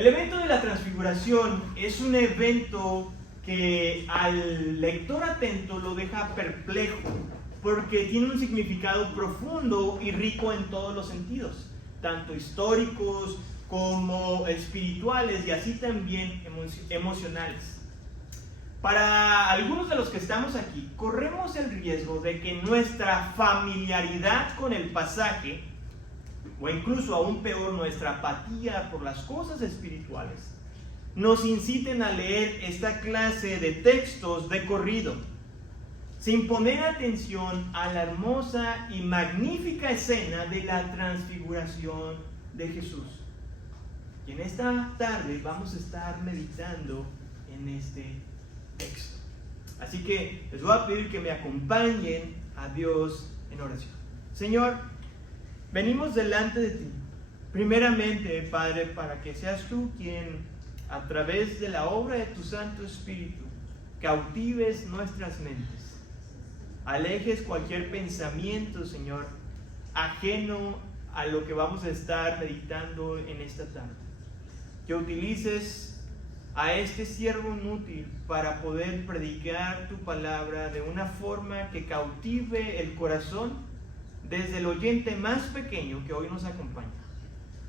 El evento de la transfiguración es un evento que al lector atento lo deja perplejo, porque tiene un significado profundo y rico en todos los sentidos, tanto históricos como espirituales y así también emocionales. Para algunos de los que estamos aquí, corremos el riesgo de que nuestra familiaridad con el pasaje, o incluso aún peor, nuestra apatía por las cosas espirituales, nos inciten a leer esta clase de textos de corrido, sin poner atención a la hermosa y magnífica escena de la transfiguración de Jesús. Y en esta tarde vamos a estar meditando en este texto. Así que les voy a pedir que me acompañen a Dios en oración. Señor, venimos delante de ti, primeramente, Padre, para que seas tú quien, a través de la obra de tu Santo Espíritu, cautives nuestras mentes, alejes cualquier pensamiento, Señor, ajeno a lo que vamos a estar meditando en esta tarde. Que utilices a este siervo inútil para poder predicar tu palabra de una forma que cautive el corazón, desde el oyente más pequeño que hoy nos acompaña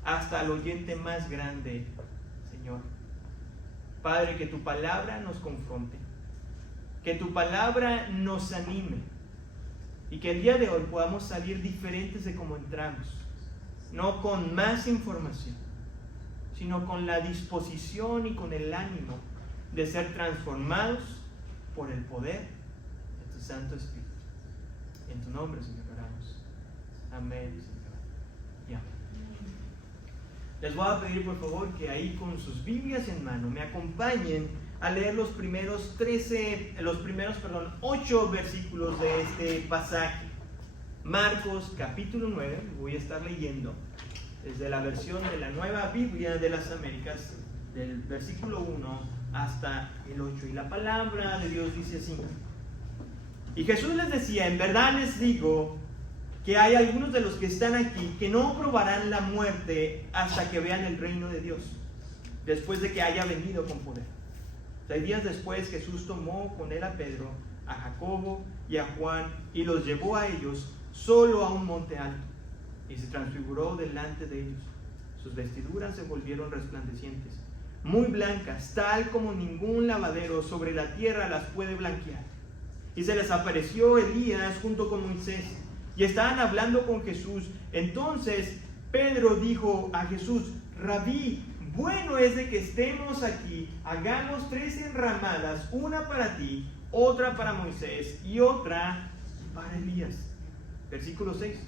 hasta el oyente más grande, Señor. Padre, que tu palabra nos confronte, que tu palabra nos anime y que el día de hoy podamos salir diferentes de como entramos, no con más información, sino con la disposición y con el ánimo de ser transformados por el poder de tu Santo Espíritu. En tu nombre, Señor, oramos. Amén, Señor. Y amén. Les voy a pedir, por favor, que ahí con sus Biblias en mano me acompañen a leer los primeros 8 versículos de este pasaje. Marcos capítulo 9, voy a estar leyendo desde la versión de la Nueva Biblia de las Américas, del versículo 1 hasta el 8. Y la palabra de Dios dice así: Y Jesús les decía, en verdad les digo que hay algunos de los que están aquí que no probarán la muerte hasta que vean el reino de Dios, después de que haya venido con poder. 6 días después Jesús tomó con él a Pedro, a Jacobo y a Juan y los llevó a ellos solo a un monte alto y se transfiguró delante de ellos. Sus vestiduras se volvieron resplandecientes, muy blancas, tal como ningún lavadero sobre la tierra las puede blanquear. Y se les apareció Elías junto con Moisés y estaban hablando con Jesús. Entonces Pedro dijo a Jesús: Rabí, bueno es de que estemos aquí, hagamos 3 enramadas, una para ti, otra para Moisés y otra para Elías. Versículo 6.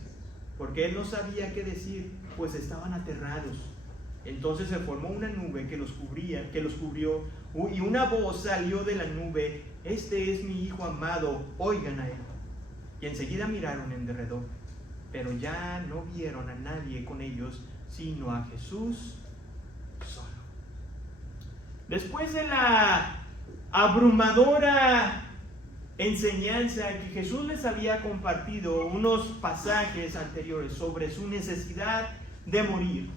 Porque él no sabía qué decir, pues estaban aterrados. Entonces se formó una nube que los cubrió, y una voz salió de la nube: Este es mi Hijo amado, oigan a él. Y enseguida miraron en derredor, pero ya no vieron a nadie con ellos, sino a Jesús solo. Después de la abrumadora enseñanza que Jesús les había compartido unos pasajes anteriores sobre su necesidad de morir,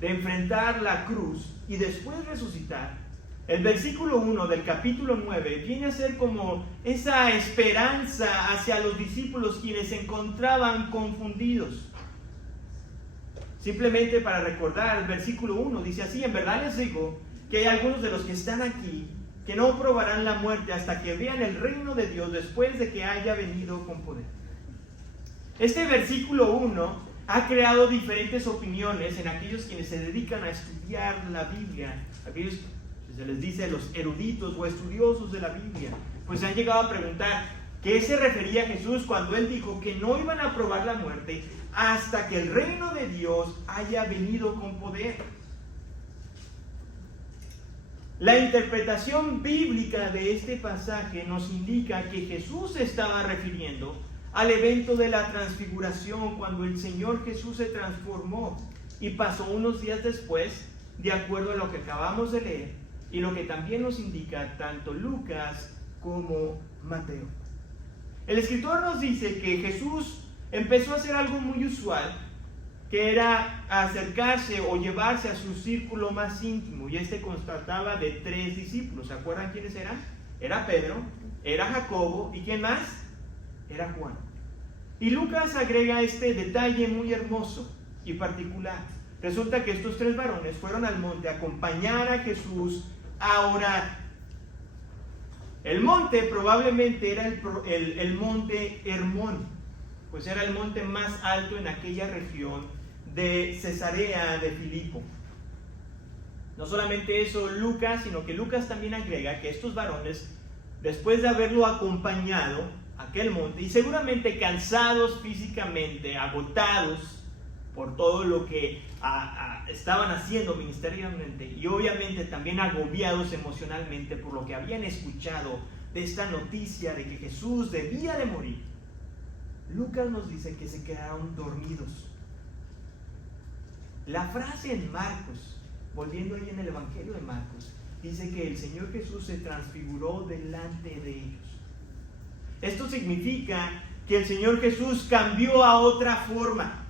de enfrentar la cruz y después resucitar, el versículo 1 del capítulo 9 viene a ser como esa esperanza hacia los discípulos quienes se encontraban confundidos. Simplemente para recordar, el versículo 1 dice así: en verdad les digo que hay algunos de los que están aquí que no probarán la muerte hasta que vean el reino de Dios después de que haya venido con poder. Este versículo 1 ha creado diferentes opiniones en aquellos quienes se dedican a estudiar la Biblia, aquellos que se les dice los eruditos o estudiosos de la Biblia, pues se han llegado a preguntar ¿qué se refería a Jesús cuando él dijo que no iban a probar la muerte hasta que el reino de Dios haya venido con poder? La interpretación bíblica de este pasaje nos indica que Jesús se estaba refiriendo al evento de la transfiguración, cuando el Señor Jesús se transformó y pasó unos días después, de acuerdo a lo que acabamos de leer y lo que también nos indica tanto Lucas como Mateo. El escritor nos dice que Jesús empezó a hacer algo muy usual, que que era acercarse o llevarse a su círculo más íntimo, y este constataba de 3 discípulos. ¿Se acuerdan quiénes eran? Era Pedro, era Jacobo, ¿y quién más? Era Juan. Y Lucas agrega este detalle muy hermoso y particular. Resulta que estos 3 varones fueron al monte a acompañar a Jesús a orar. El monte probablemente era el monte Hermón, pues era el monte más alto en aquella región de Cesarea de Filipo. No solamente eso Lucas, sino que Lucas también agrega que estos varones, después de haberlo acompañado a aquel monte, y seguramente cansados físicamente, agotados por todo lo que estaban haciendo ministerialmente, y obviamente también agobiados emocionalmente por lo que habían escuchado de esta noticia de que Jesús debía de morir, Lucas nos dice que se quedaron dormidos. La frase en Marcos, volviendo ahí en el Evangelio de Marcos, dice que el Señor Jesús se transfiguró delante de ellos. Esto significa que el Señor Jesús cambió a otra forma.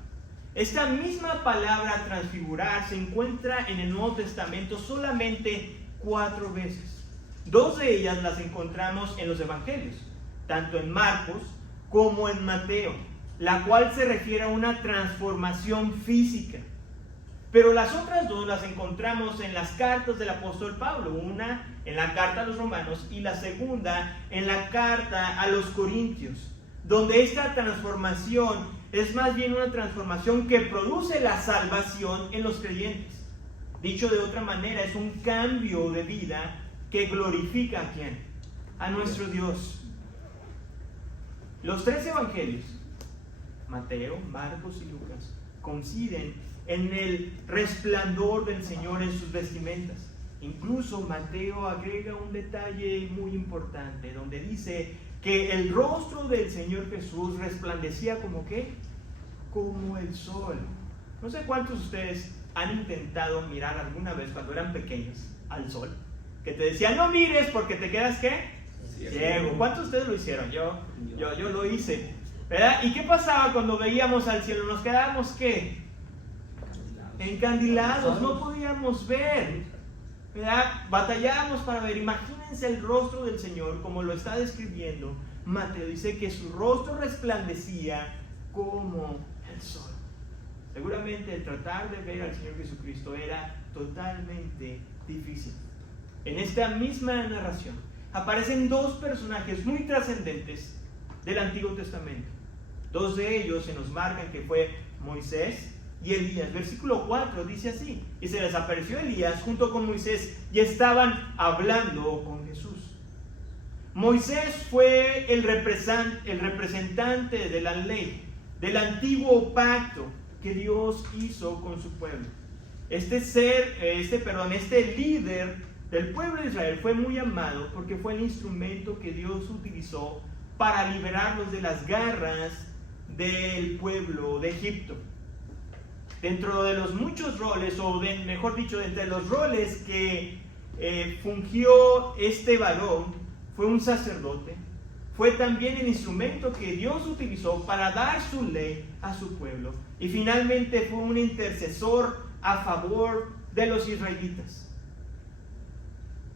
Esta misma palabra transfigurar se encuentra en el Nuevo Testamento solamente 4 veces. 2 de ellas las encontramos en los Evangelios, tanto en Marcos como en Mateo, la cual se refiere a una transformación física. Pero las otras 2 las encontramos en las cartas del apóstol Pablo, una en la carta a los Romanos y la segunda en la carta a los Corintios, donde esta transformación es más bien una transformación que produce la salvación en los creyentes. Dicho de otra manera, es un cambio de vida que glorifica ¿a quién? A nuestro Dios. Los 3 evangelios, Mateo, Marcos y Lucas, coinciden en el resplandor del Señor en sus vestimentas. Incluso Mateo agrega un detalle muy importante, donde dice que el rostro del Señor Jesús resplandecía como ¿qué? Como el sol. No sé cuántos de ustedes han intentado mirar alguna vez cuando eran pequeños al sol, que te decían no mires porque te quedas ¿qué? Ciego. ¿Cuántos de ustedes lo hicieron? Yo lo hice, ¿verdad? ¿Y qué pasaba cuando veíamos al cielo? Nos quedábamos ¿qué? Encandilados, no podíamos ver, ¿verdad? Batallábamos para ver. Imagínense el rostro del Señor como lo está describiendo Mateo. Dice que su rostro resplandecía como el sol. Seguramente el tratar de ver al Señor Jesucristo era totalmente difícil. En esta misma narración aparecen 2 personajes muy trascendentes del Antiguo Testamento. 2 de ellos se nos marcan que fue Moisés y Elías. Versículo 4 dice así: y se les apareció Elías junto con Moisés y estaban hablando con Jesús. Moisés fue el representante de la ley, del antiguo pacto que Dios hizo con su pueblo. Este líder del pueblo de Israel fue muy amado porque fue el instrumento que Dios utilizó para liberarlos de las garras del pueblo de Egipto. Dentro de los muchos roles, mejor dicho, entre los roles que fungió este varón, fue un sacerdote, fue también el instrumento que Dios utilizó para dar su ley a su pueblo, y finalmente fue un intercesor a favor de los israelitas.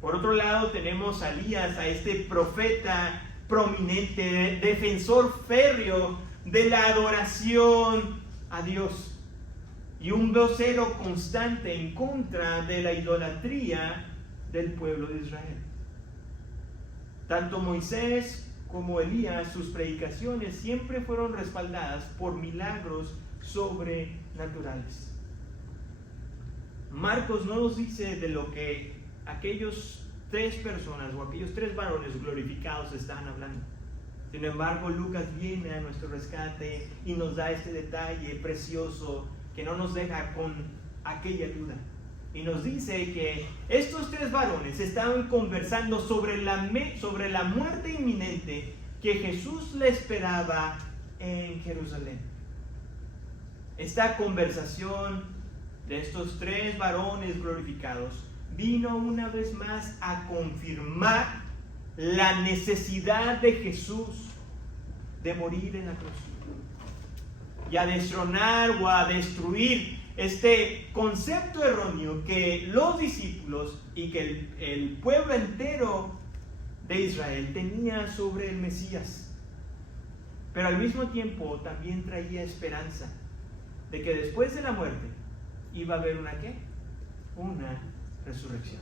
Por otro lado tenemos a Elías, a este profeta prominente, defensor férreo de la adoración a Dios, y un vocero constante en contra de la idolatría del pueblo de Israel. Tanto Moisés como Elías, sus predicaciones siempre fueron respaldadas por milagros sobrenaturales. Marcos no nos dice de lo que aquellos 3 personas o aquellos 3 varones glorificados estaban hablando. Sin embargo, Lucas viene a nuestro rescate y nos da este detalle precioso que no nos deja con aquella duda. Y nos dice que estos 3 varones estaban conversando sobre la muerte inminente que Jesús le esperaba en Jerusalén. Esta conversación de estos 3 varones glorificados vino una vez más a confirmar la necesidad de Jesús de morir en la cruz. y a destronar o a destruir este concepto erróneo que los discípulos y que el pueblo entero de Israel tenía sobre el Mesías. Pero al mismo tiempo también traía esperanza de que después de la muerte iba a haber una ¿qué? Una resurrección.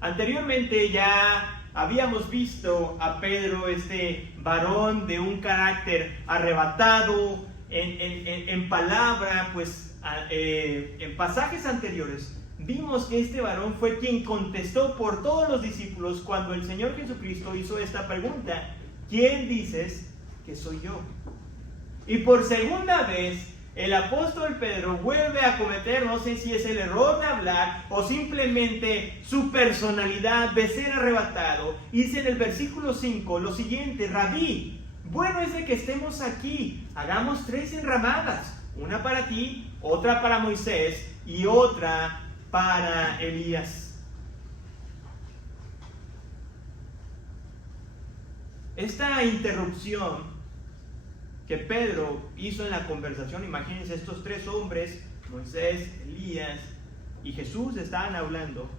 Anteriormente ya habíamos visto a Pedro, este varón de un carácter arrebatado en palabra, pues en pasajes anteriores vimos que este varón fue quien contestó por todos los discípulos cuando el Señor Jesucristo hizo esta pregunta: ¿quién dices que soy yo? Y por segunda vez el apóstol Pedro vuelve a cometer, no sé si es el error de hablar o simplemente su personalidad de ser arrebatado. Dice en el versículo 5 lo siguiente: Rabí, bueno es de que estemos aquí, hagamos 3 enramadas, una para ti, otra para Moisés y otra para Elías. Esta interrupción que Pedro hizo en la conversación, imagínense, estos 3 hombres, Moisés, Elías y Jesús, estaban hablando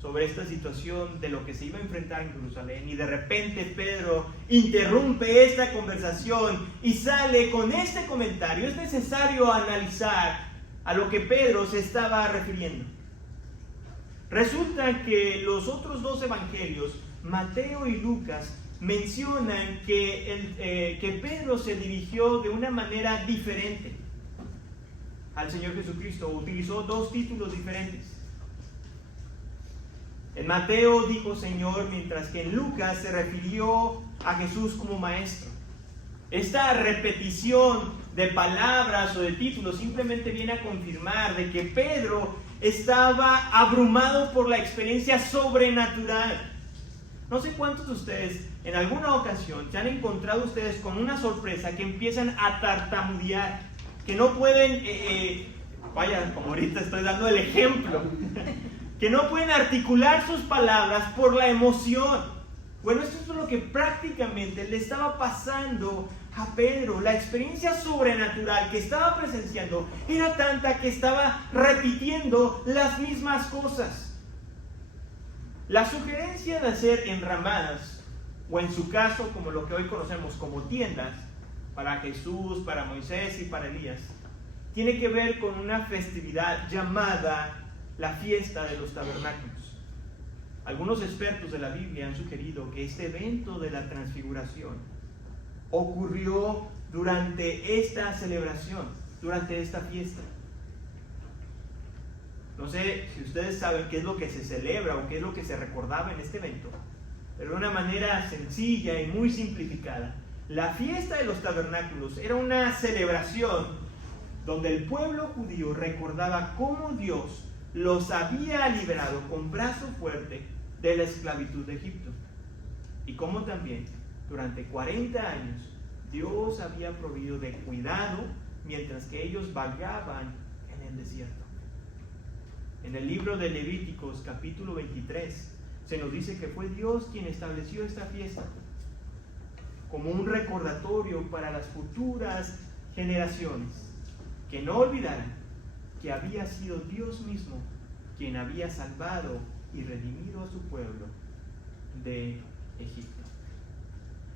sobre esta situación de lo que se iba a enfrentar en Jerusalén, y de repente Pedro interrumpe esta conversación y sale con este comentario. Es necesario analizar a lo que Pedro se estaba refiriendo. Resulta que los otros 2 evangelios, Mateo y Lucas, mencionan que Pedro se dirigió de una manera diferente al Señor Jesucristo. Utilizó 2 títulos diferentes. En Mateo dijo Señor, mientras que en Lucas se refirió a Jesús como Maestro. Esta repetición de palabras o de títulos simplemente viene a confirmar de que Pedro estaba abrumado por la experiencia sobrenatural. No sé cuántos de ustedes en alguna ocasión se han encontrado ustedes con una sorpresa que empiezan a tartamudear, que no pueden, vaya, como ahorita estoy dando el ejemplo, que no pueden articular sus palabras por la emoción. Bueno, esto es lo que prácticamente le estaba pasando a Pedro. La experiencia sobrenatural que estaba presenciando era tanta que estaba repitiendo las mismas cosas. La sugerencia de hacer enramadas, o en su caso como lo que hoy conocemos como tiendas, para Jesús, para Moisés y para Elías, tiene que ver con una festividad llamada la fiesta de los tabernáculos. Algunos expertos de la Biblia han sugerido que este evento de la transfiguración ocurrió durante esta celebración, durante esta fiesta. No sé si ustedes saben qué es lo que se celebra o qué es lo que se recordaba en este evento, pero de una manera sencilla y muy simplificada, la fiesta de los tabernáculos era una celebración donde el pueblo judío recordaba cómo Dios los había liberado con brazo fuerte de la esclavitud de Egipto, y cómo también durante 40 años Dios había proveído de cuidado mientras que ellos vagaban en el desierto. En el libro de Levíticos capítulo 23 se nos dice que fue Dios quien estableció esta fiesta como un recordatorio para las futuras generaciones, que no olvidaran que había sido Dios mismo quien había salvado y redimido a su pueblo de Egipto.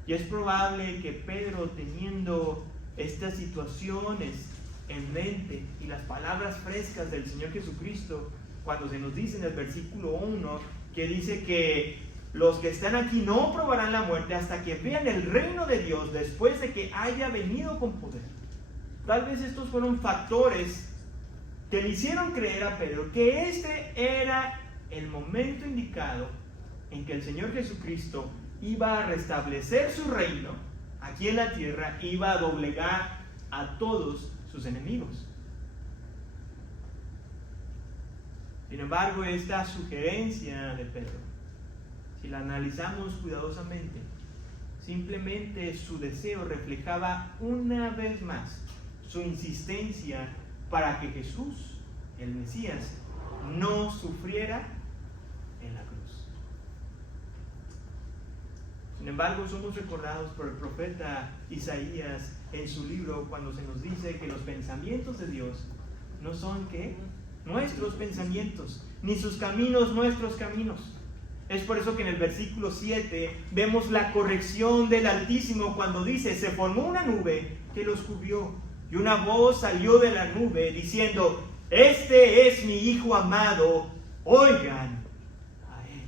Y es probable que Pedro, teniendo estas situaciones en mente y las palabras frescas del Señor Jesucristo, cuando se nos dice en el versículo 1 que dice que los que están aquí no probarán la muerte hasta que vean el reino de Dios después de que haya venido con poder. Tal vez estos fueron factores que le hicieron creer a Pedro que este era el momento indicado en que el Señor Jesucristo iba a restablecer su reino aquí en la tierra, iba a doblegar a todos sus enemigos. Sin embargo, esta sugerencia de Pedro, si la analizamos cuidadosamente, simplemente su deseo reflejaba una vez más su insistencia para que Jesús, el Mesías, no sufriera en la cruz. Sin embargo, somos recordados por el profeta Isaías en su libro cuando se nos dice que los pensamientos de Dios no son ¿qué? Nuestros pensamientos, ni sus caminos nuestros caminos. Es por eso que en el versículo 7 vemos la corrección del Altísimo cuando dice: se formó una nube que los cubrió, y una voz salió de la nube diciendo: este es mi Hijo amado, oigan a él.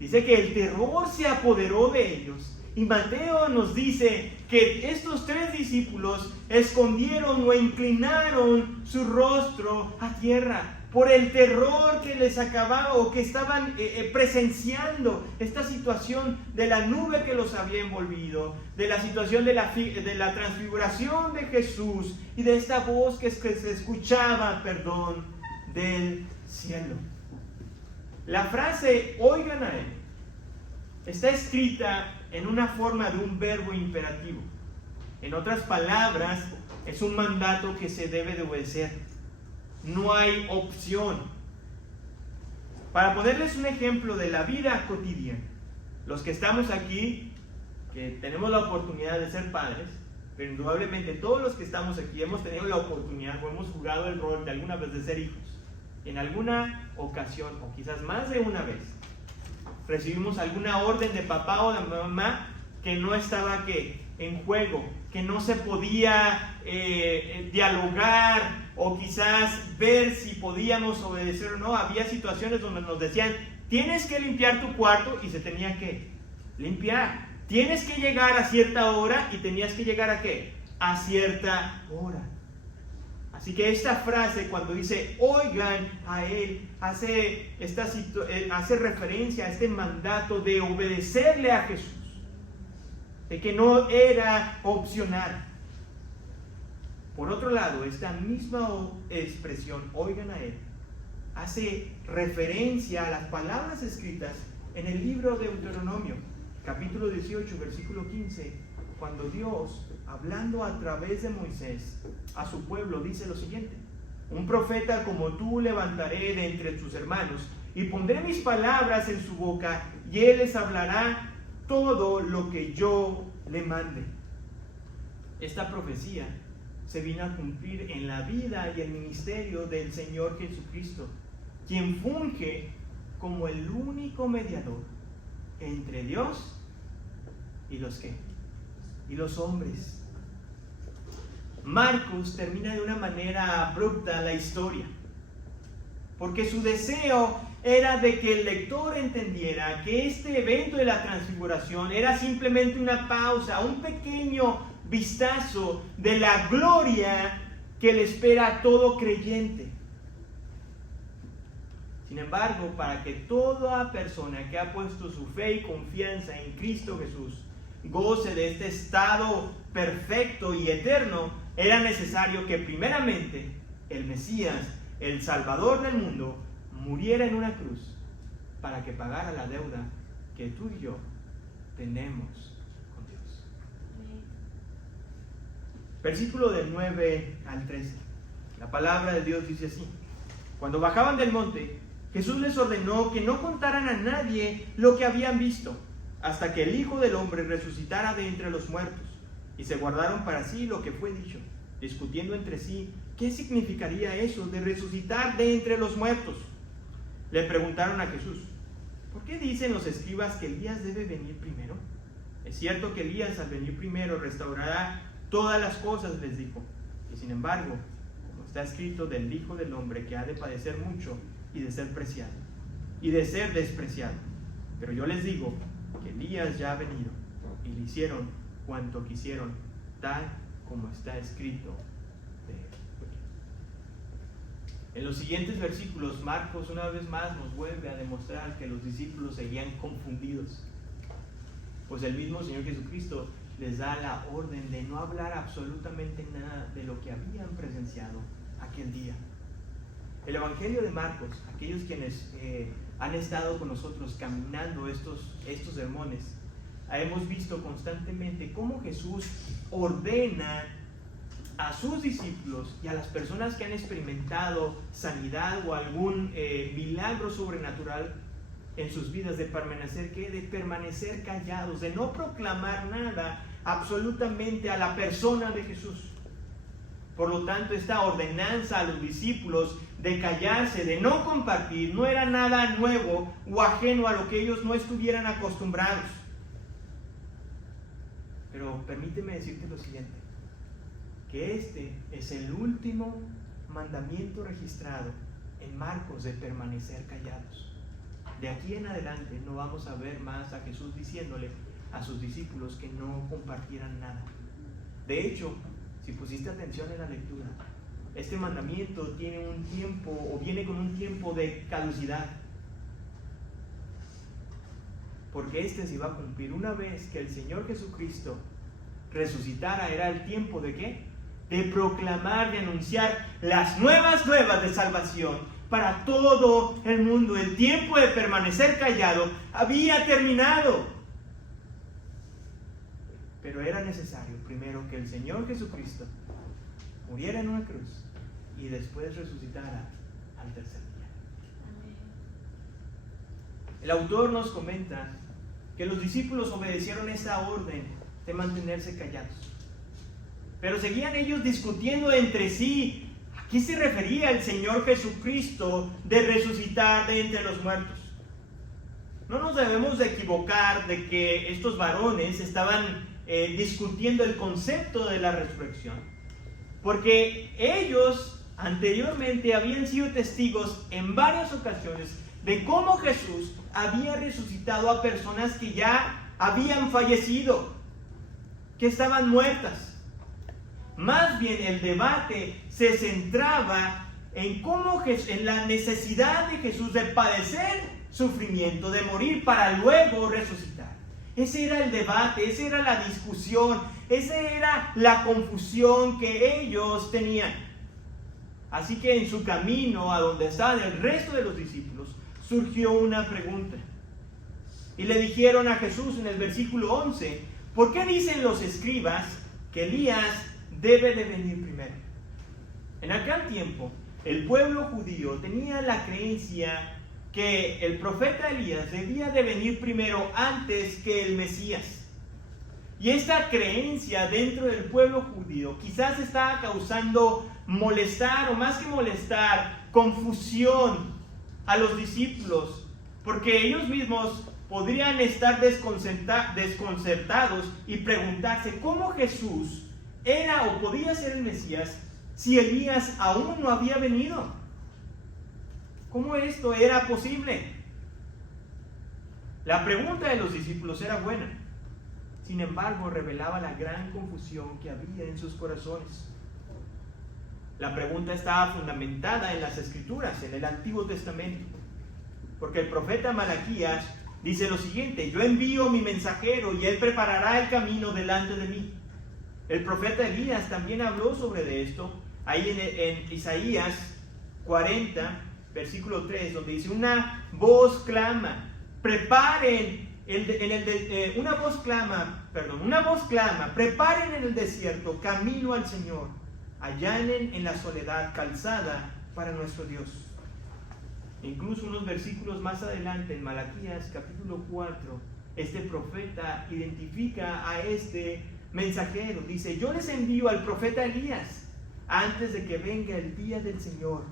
Dice que el terror se apoderó de ellos, y Mateo nos dice que estos 3 discípulos escondieron o inclinaron su rostro a tierra por el terror que les acababa o que estaban presenciando esta situación de la nube que los había envolvido, de la situación de la transfiguración de Jesús y de esta voz que se escuchaba, del cielo. La frase oigan a él está escrita en una forma de un verbo imperativo. En otras palabras, es un mandato que se debe de obedecer. No hay opción. Para ponerles un ejemplo de la vida cotidiana, los que estamos aquí, que tenemos la oportunidad de ser padres, pero indudablemente todos los que estamos aquí hemos tenido la oportunidad o hemos jugado el rol de alguna vez de ser hijos. En alguna ocasión, o quizás más de una vez, recibimos alguna orden de papá o de mamá que no estaba en juego, que no se podía dialogar o quizás ver si podíamos obedecer o no. Había situaciones donde nos decían: tienes que limpiar tu cuarto, y se tenía que limpiar. Tienes que llegar a cierta hora, y tenías que llegar ¿a qué? A cierta hora. Así que esta frase, cuando dice oigan a él, hace referencia a este mandato de obedecerle a Jesús, de que no era opcional. Por otro lado, esta misma expresión, oigan a él, hace referencia a las palabras escritas en el libro de Deuteronomio, capítulo 18, versículo 15, cuando Dios, hablando a través de Moisés a su pueblo, dice lo siguiente: un profeta como tú levantaré de entre tus hermanos, y pondré mis palabras en su boca, y él les hablará todo lo que yo le mande. Esta profecía se vino a cumplir en la vida y el ministerio del Señor Jesucristo, quien funge como el único mediador entre Dios y los hombres. Marcos termina de una manera abrupta la historia, porque su deseo era de que el lector entendiera que este evento de la transfiguración era simplemente una pausa, un pequeño vistazo de la gloria que le espera a todo creyente. Sin embargo, para que toda persona que ha puesto su fe y confianza en Cristo Jesús goce de este estado perfecto y eterno, era necesario que primeramente el Mesías, el Salvador del mundo, muriera en una cruz para que pagara la deuda que tú y yo tenemos con Dios. Versículo del 9 al 13. La palabra de Dios dice así: cuando bajaban del monte, Jesús les ordenó que no contaran a nadie lo que habían visto, hasta que el Hijo del Hombre resucitara de entre los muertos. Y se guardaron para sí lo que fue dicho, discutiendo entre sí qué significaría eso de resucitar de entre los muertos. Le preguntaron a Jesús: ¿por qué dicen los escribas que Elías debe venir primero? Es cierto que Elías, al venir primero, restaurará todas las cosas, les dijo. Y sin embargo, como está escrito del Hijo del Hombre, que ha de padecer mucho y de ser preciado y de ser despreciado. Pero yo les digo que Elías ya ha venido, y le hicieron cuanto quisieron, tal como está escrito de él. En los siguientes versículos, Marcos una vez más nos vuelve a demostrar que los discípulos seguían confundidos, pues el mismo Señor Jesucristo les da la orden de no hablar absolutamente nada de lo que habían presenciado aquel día. El Evangelio de Marcos, aquellos quienes han estado con nosotros caminando estos sermones, hemos visto constantemente cómo Jesús ordena a sus discípulos y a las personas que han experimentado sanidad o algún milagro sobrenatural, en sus vidas de permanecer, ¿qué? De permanecer callados, de no proclamar nada absolutamente a la persona de Jesús. Por lo tanto, esta ordenanza a los discípulos de callarse, de no compartir, no era nada nuevo o ajeno a lo que ellos no estuvieran acostumbrados. Pero permíteme decirte lo siguiente, que este es el último mandamiento registrado en Marcos de permanecer callados. De aquí en adelante no vamos a ver más a Jesús diciéndole a sus discípulos que no compartieran nada. De hecho, si pusiste atención en la lectura, este mandamiento tiene un tiempo o viene con un tiempo de caducidad. Porque este se iba a cumplir una vez que el Señor Jesucristo resucitara. Era el tiempo ¿de qué? De proclamar, de anunciar las nuevas de salvación para todo el mundo. El tiempo de permanecer callado había terminado. Pero era necesario primero que el Señor Jesucristo muriera en una cruz y después resucitara al tercer día. El autor nos comenta que los discípulos obedecieron esta orden de mantenerse callados. Pero seguían ellos discutiendo entre sí a qué se refería el Señor Jesucristo de resucitar de entre los muertos. No nos debemos de equivocar de que estos varones estaban discutiendo el concepto de la resurrección, porque ellos anteriormente habían sido testigos en varias ocasiones de cómo Jesús había resucitado a personas que ya habían fallecido, que estaban muertas. Más bien el debate se centraba en en la necesidad de Jesús de padecer sufrimiento, de morir para luego resucitar. Ese era el debate, esa era la discusión, esa era la confusión que ellos tenían. Así que en su camino a donde estaban el resto de los discípulos, surgió una pregunta. Y le dijeron a Jesús en el versículo 11, ¿por qué dicen los escribas que Elías debe de venir primero? En aquel tiempo, el pueblo judío tenía la creencia que el profeta Elías debía de venir primero antes que el Mesías. Y esta creencia dentro del pueblo judío quizás estaba causando molestar, o más que molestar, confusión a los discípulos, porque ellos mismos podrían estar desconcertados y preguntarse cómo Jesús era o podía ser el Mesías si Elías aún no había venido. ¿Cómo esto era posible? La pregunta de los discípulos era buena. Sin embargo, revelaba la gran confusión que había en sus corazones. La pregunta estaba fundamentada en las Escrituras, en el Antiguo Testamento. Porque el profeta Malaquías dice lo siguiente: yo envío mi mensajero y él preparará el camino delante de mí. El profeta Elías también habló sobre esto, ahí en Isaías 40, versículo 3, donde dice: una voz clama, preparen en el desierto camino al Señor, allanen en la soledad calzada para nuestro Dios. Incluso unos versículos más adelante, en Malaquías capítulo 4, este profeta identifica a este mensajero. Dice: yo les envío al profeta Elías antes de que venga el día del Señor,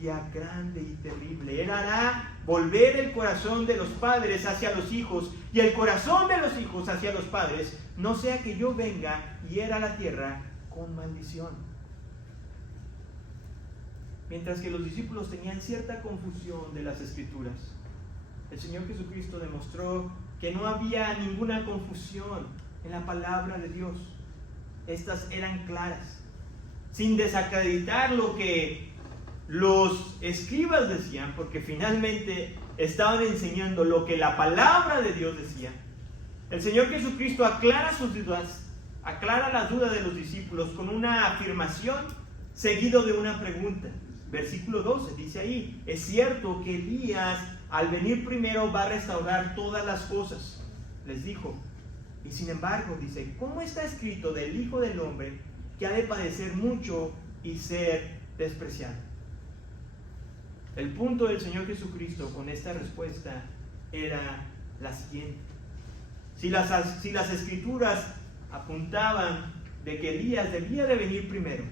día grande y terrible. Él hará volver el corazón de los padres hacia los hijos y el corazón de los hijos hacia los padres, no sea que yo venga y hiera la tierra con maldición. Mientras que los discípulos tenían cierta confusión de las Escrituras, el Señor Jesucristo demostró que no había ninguna confusión en la palabra de Dios. Estas eran claras, sin desacreditar lo que los escribas decían, porque finalmente estaban enseñando lo que la palabra de Dios decía. El Señor Jesucristo aclara sus dudas, aclara las dudas de los discípulos con una afirmación seguido de una pregunta. Versículo 12 dice ahí: es cierto que Elías al venir primero va a restaurar todas las cosas, les dijo. Y sin embargo dice: ¿cómo está escrito del Hijo del Hombre que ha de padecer mucho y ser despreciado? El punto del Señor Jesucristo con esta respuesta era la siguiente. Si las escrituras apuntaban de que Elías debía de venir primero,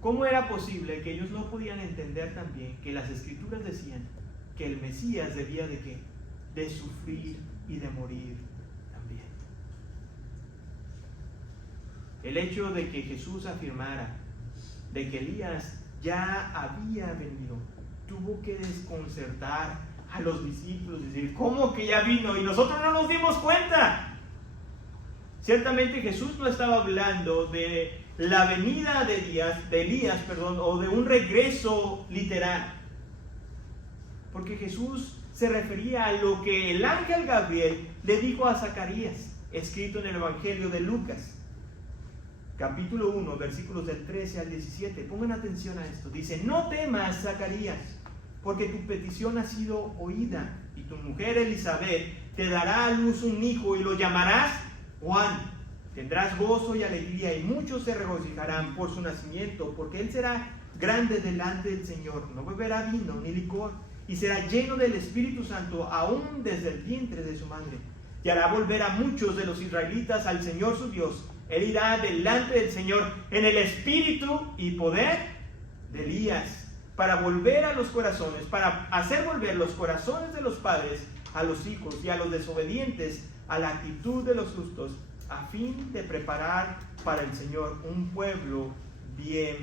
¿cómo era posible que ellos no podían entender también que las escrituras decían que el Mesías debía de qué? De sufrir y de morir también. El hecho de que Jesús afirmara de que Elías ya había venido tuvo que desconcertar a los discípulos, decir, ¿cómo que ya vino? Y nosotros no nos dimos cuenta. Ciertamente Jesús no estaba hablando de la venida de Elías, o de un regreso literal, porque Jesús se refería a lo que el ángel Gabriel le dijo a Zacarías, escrito en el Evangelio de Lucas, capítulo 1, versículos del 13 al 17. Pongan atención a esto. Dice, no temas, Zacarías, porque tu petición ha sido oída, y tu mujer Elizabeth te dará a luz un hijo, y lo llamarás Juan. Tendrás gozo y alegría, y muchos se regocijarán por su nacimiento, porque él será grande delante del Señor. No beberá vino ni licor, y será lleno del Espíritu Santo aún desde el vientre de su madre. Y hará volver a muchos de los israelitas al Señor su Dios. Él irá delante del Señor en el espíritu y poder de Elías, para volver a los corazones, para hacer volver los corazones de los padres a los hijos, y a los desobedientes a la actitud de los justos, a fin de preparar para el Señor un pueblo bien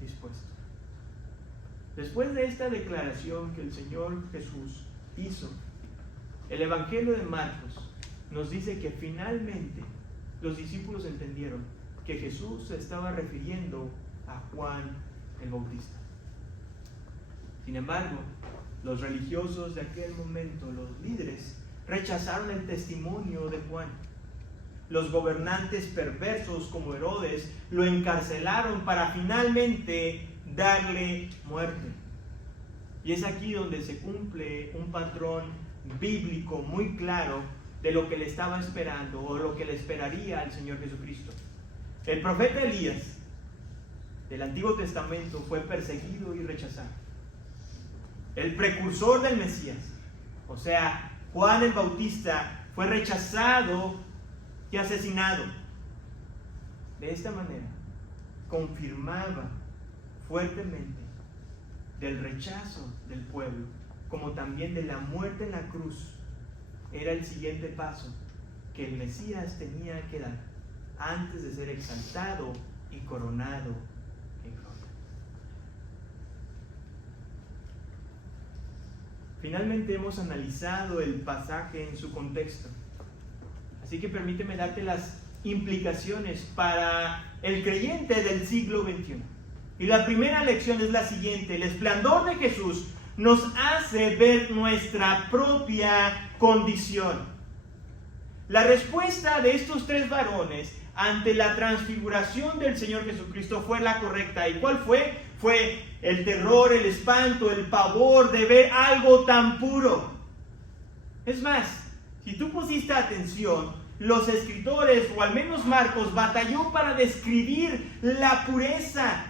dispuesto. Después de esta declaración que el Señor Jesús hizo, el Evangelio de Marcos nos dice que finalmente los discípulos entendieron que Jesús se estaba refiriendo a Juan el Bautista. Sin embargo, los religiosos de aquel momento, los líderes, rechazaron el testimonio de Juan. Los gobernantes perversos como Herodes lo encarcelaron para finalmente darle muerte. Y es aquí donde se cumple un patrón bíblico muy claro de lo que le estaba esperando, o lo que le esperaría al Señor Jesucristo. El profeta Elías del Antiguo Testamento fue perseguido y rechazado. El precursor del Mesías, o sea, Juan el Bautista, fue rechazado y asesinado. De esta manera, confirmaba fuertemente del rechazo del pueblo, como también de la muerte en la cruz. Era el siguiente paso que el Mesías tenía que dar antes de ser exaltado y coronado en gloria. Finalmente hemos analizado el pasaje en su contexto, así que permíteme darte las implicaciones para el creyente del siglo XXI. Y la primera lección es la siguiente: el esplendor de Jesús nos hace ver nuestra propia condición. La respuesta de estos tres varones ante la transfiguración del Señor Jesucristo fue la correcta. ¿Y cuál fue? Fue el terror, el espanto, el pavor de ver algo tan puro. Es más, si tú pusiste atención, los escritores, o al menos Marcos, batalló para describir la pureza,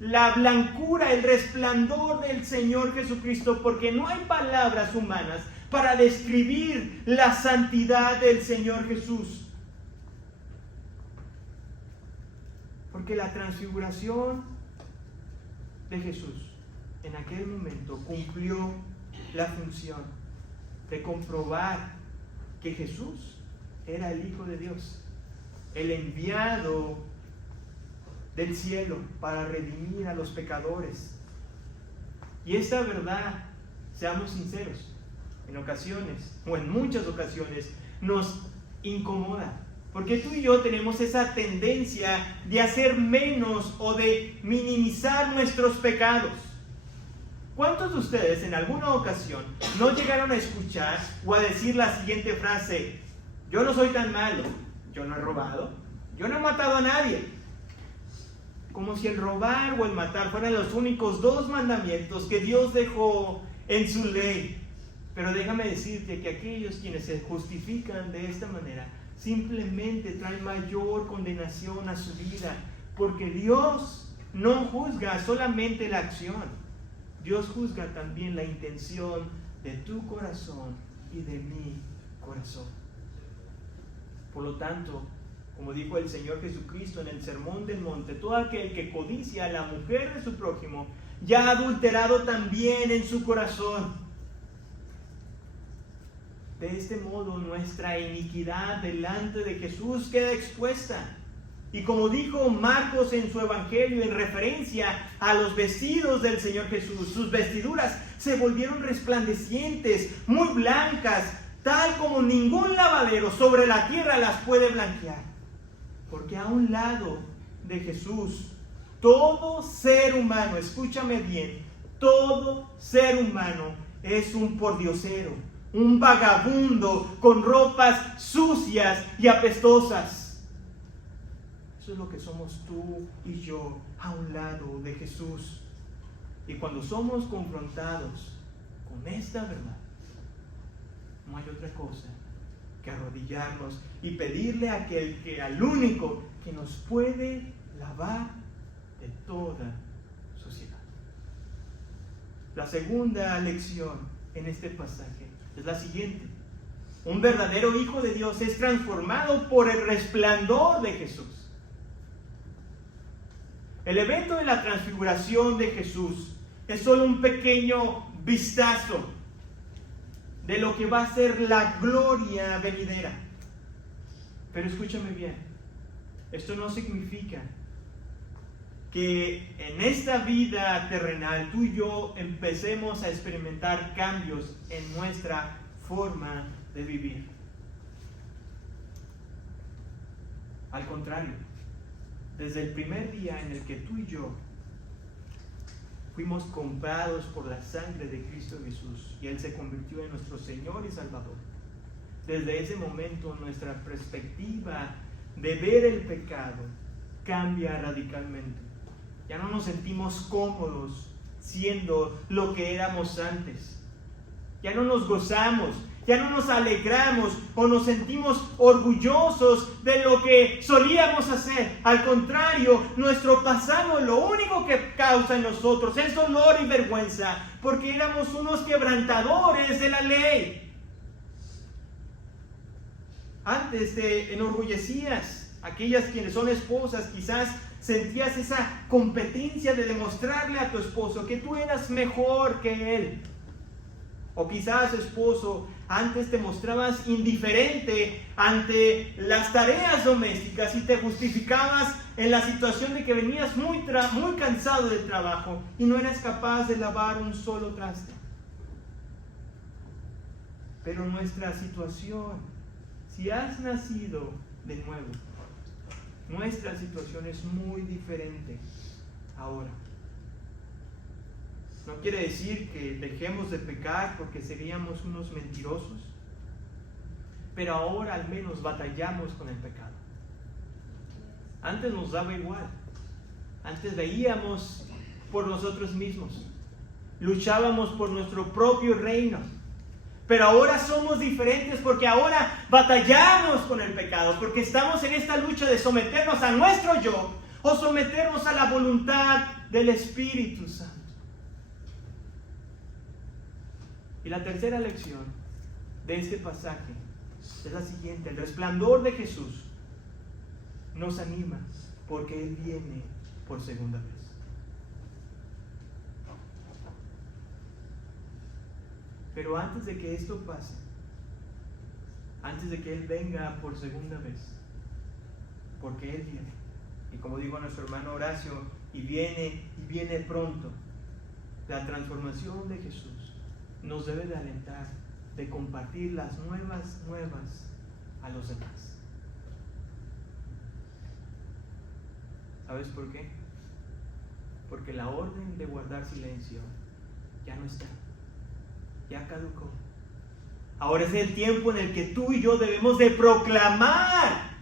la blancura, el resplandor del Señor Jesucristo, porque no hay palabras humanas para describir la santidad del Señor Jesús. Porque la transfiguración de Jesús en aquel momento cumplió la función de comprobar que Jesús era el Hijo de Dios, el enviado del cielo para redimir a los pecadores. Y esta verdad, seamos sinceros, en ocasiones, o en muchas ocasiones, nos incomoda, porque tú y yo tenemos esa tendencia de hacer menos o de minimizar nuestros pecados. ¿Cuántos de ustedes en alguna ocasión no llegaron a escuchar o a decir la siguiente frase: yo no soy tan malo, yo no he robado, yo no he matado a nadie? Como si el robar o el matar fueran los únicos dos mandamientos que Dios dejó en su ley. Pero déjame decirte que aquellos quienes se justifican de esta manera simplemente traen mayor condenación a su vida, porque Dios no juzga solamente la acción. Dios juzga también la intención de tu corazón y de mi corazón. Por lo tanto, como dijo el Señor Jesucristo en el Sermón del Monte, todo aquel que codicia a la mujer de su prójimo ya ha adulterado también en su corazón. De este modo nuestra iniquidad delante de Jesús queda expuesta. Y como dijo Marcos en su evangelio en referencia a los vestidos del Señor Jesús, sus vestiduras se volvieron resplandecientes, muy blancas, tal como ningún lavadero sobre la tierra las puede blanquear. Porque a un lado de Jesús, todo ser humano, escúchame bien, todo ser humano es un pordiosero, un vagabundo con ropas sucias y apestosas. Eso es lo que somos tú y yo a un lado de Jesús. Y cuando somos confrontados con esta verdad, no hay otra cosa que arrodillarnos y pedirle a al único que nos puede lavar de toda suciedad. La segunda lección en este pasaje es la siguiente: un verdadero hijo de Dios es transformado por el resplandor de Jesús. El evento de la transfiguración de Jesús es solo un pequeño vistazo de lo que va a ser la gloria venidera. Pero escúchame bien, esto no significa que en esta vida terrenal tú y yo empecemos a experimentar cambios en nuestra forma de vivir. Al contrario, desde el primer día en el que tú y yo fuimos comprados por la sangre de Cristo Jesús y Él se convirtió en nuestro Señor y Salvador, desde ese momento nuestra perspectiva de ver el pecado cambia radicalmente. Ya no nos sentimos cómodos siendo lo que éramos antes. Ya no nos gozamos, ya no nos alegramos o nos sentimos orgullosos de lo que solíamos hacer. Al contrario, nuestro pasado lo único que causa en nosotros es dolor y vergüenza, porque éramos unos quebrantadores de la ley. Antes te enorgullecías, aquellas quienes son esposas, quizás sentías esa competencia de demostrarle a tu esposo que tú eras mejor que él. O quizás, esposo, antes te mostrabas indiferente ante las tareas domésticas y te justificabas en la situación de que venías muy cansado del trabajo y no eras capaz de lavar un solo traste. Pero nuestra situación, si has nacido de nuevo, nuestra situación es muy diferente ahora. No quiere decir que dejemos de pecar porque seríamos unos mentirosos, pero ahora al menos batallamos con el pecado. Antes nos daba igual, antes veíamos por nosotros mismos, luchábamos por nuestro propio reino, pero ahora somos diferentes porque ahora batallamos con el pecado, porque estamos en esta lucha de someternos a nuestro yo o someternos a la voluntad del Espíritu Santo. Y la tercera lección de este pasaje es la siguiente: el resplandor de Jesús nos anima porque Él viene por segunda vez. Pero antes de que esto pase, antes de que Él venga por segunda vez, porque Él viene, y como dijo nuestro hermano Horacio, y viene pronto, la transformación de Jesús nos debe de alentar de compartir las nuevas a los demás. ¿Sabes por qué? Porque la orden de guardar silencio ya no está, ya caducó. Ahora es el tiempo en el que tú y yo debemos de proclamar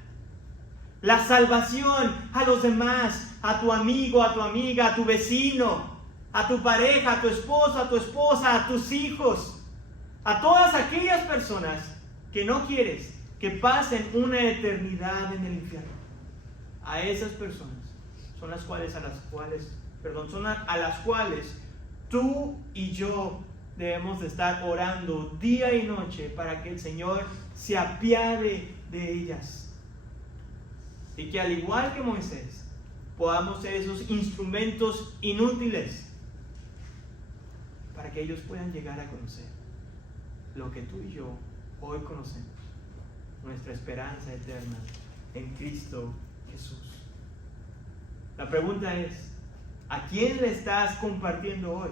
la salvación a los demás, a tu amigo, a tu amiga, a tu vecino, a tu pareja, a tu esposo, a tu esposa, a tus hijos, a todas aquellas personas que no quieres que pasen una eternidad en el infierno. A esas personas son a las cuales Tú y yo debemos de estar orando día y noche para que el Señor se apiade de ellas. Y que al igual que Moisés, podamos ser esos instrumentos inútiles para que ellos puedan llegar a conocer lo que tú y yo hoy conocemos, nuestra esperanza eterna en Cristo Jesús. La pregunta es, ¿a quién le estás compartiendo hoy?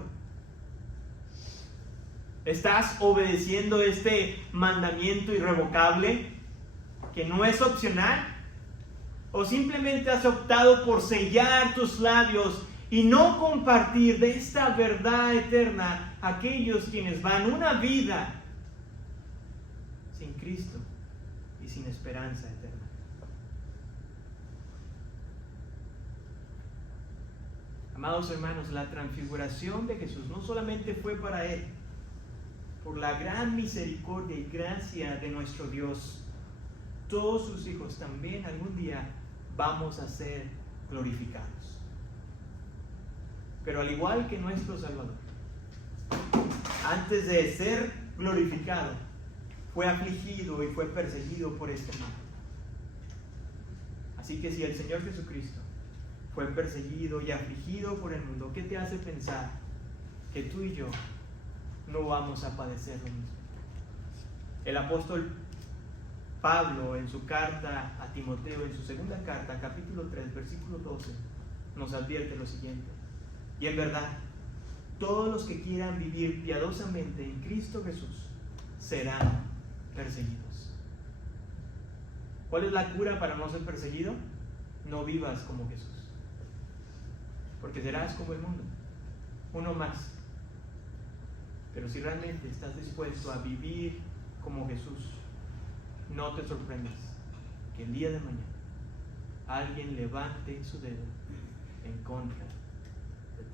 ¿Estás obedeciendo este mandamiento irrevocable que no es opcional? ¿O simplemente has optado por sellar tus labios y no compartir de esta verdad eterna a aquellos quienes van una vida sin Cristo y sin esperanza eterna? Amados hermanos, la transfiguración de Jesús no solamente fue para Él, por la gran misericordia y gracia de nuestro Dios, todos sus hijos también algún día vamos a ser glorificados. Pero al igual que nuestro Salvador, antes de ser glorificado, fue afligido y fue perseguido por este mal. Así que si el Señor Jesucristo fue perseguido y afligido por el mundo, ¿qué te hace pensar que tú y yo no vamos a padecer lo mismo? El apóstol Pablo, en su carta a Timoteo, en su segunda carta, capítulo 3, versículo 12, nos advierte lo siguiente: y en verdad, todos los que quieran vivir piadosamente en Cristo Jesús serán perseguidos. ¿Cuál es la cura para no ser perseguido? No vivas como Jesús, porque serás como el mundo, uno más. Pero si realmente estás dispuesto a vivir como Jesús, no te sorprendas que el día de mañana alguien levante su dedo en contra de ti.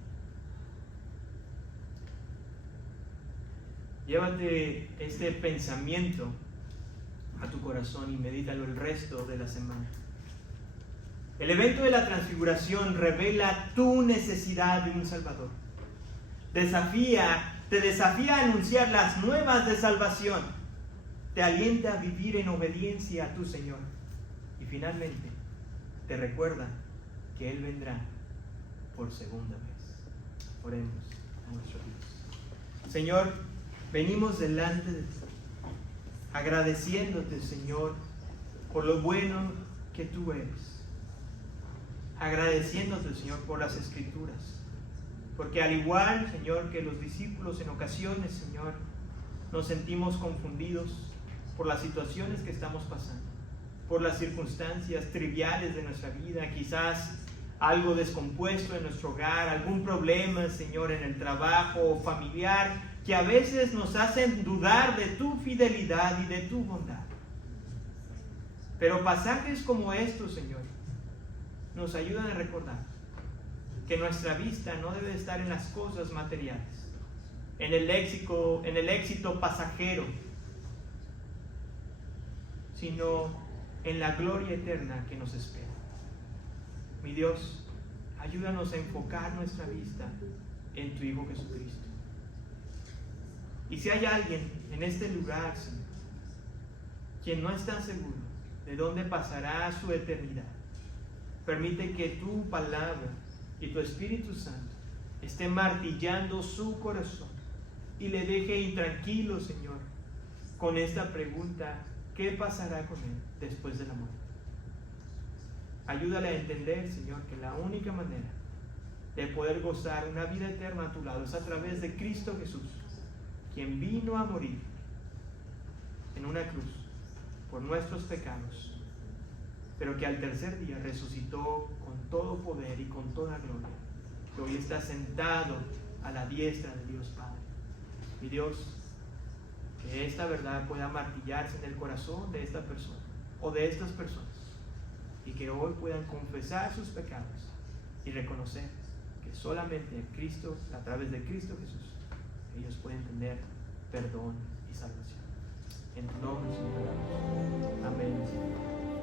Llévate este pensamiento a tu corazón y medítalo el resto de la semana. El evento de la transfiguración revela tu necesidad de un Salvador. Te desafía a anunciar las nuevas de salvación. Te alienta a vivir en obediencia a tu Señor. Y finalmente, te recuerda que Él vendrá por segunda vez. Oremos a nuestro Dios. Señor, venimos delante de ti, agradeciéndote, Señor, por lo bueno que tú eres. Agradeciéndote, Señor, por las Escrituras. Porque al igual, Señor, que los discípulos en ocasiones, Señor, nos sentimos confundidos por las situaciones que estamos pasando, por las circunstancias triviales de nuestra vida, quizás algo descompuesto en nuestro hogar, algún problema, Señor, en el trabajo o familiar, que a veces nos hacen dudar de tu fidelidad y de tu bondad. Pero pasajes como estos, Señor, nos ayudan a recordar que nuestra vista no debe estar en las cosas materiales, en el éxito pasajero, sino en la gloria eterna que nos espera. Mi Dios, ayúdanos a enfocar nuestra vista en tu Hijo Jesucristo. Y si hay alguien en este lugar, Señor, quien no está seguro de dónde pasará su eternidad, permite que tu palabra y tu Espíritu Santo esté martillando su corazón y le deje intranquilo, Señor, con esta pregunta: ¿qué pasará con él después de la muerte? Ayúdale a entender, Señor, que la única manera de poder gozar una vida eterna a tu lado es a través de Cristo Jesús, quien vino a morir en una cruz por nuestros pecados, pero que al tercer día resucitó con todo poder y con toda gloria, que hoy está sentado a la diestra de Dios Padre. Mi Dios, que esta verdad pueda martillarse en el corazón de esta persona o de estas personas, y que hoy puedan confesar sus pecados y reconocer que solamente en Cristo, a través de Cristo Jesús, ellos pueden tener perdón y salvación. En tu nombre, Señor. Amén, Señor.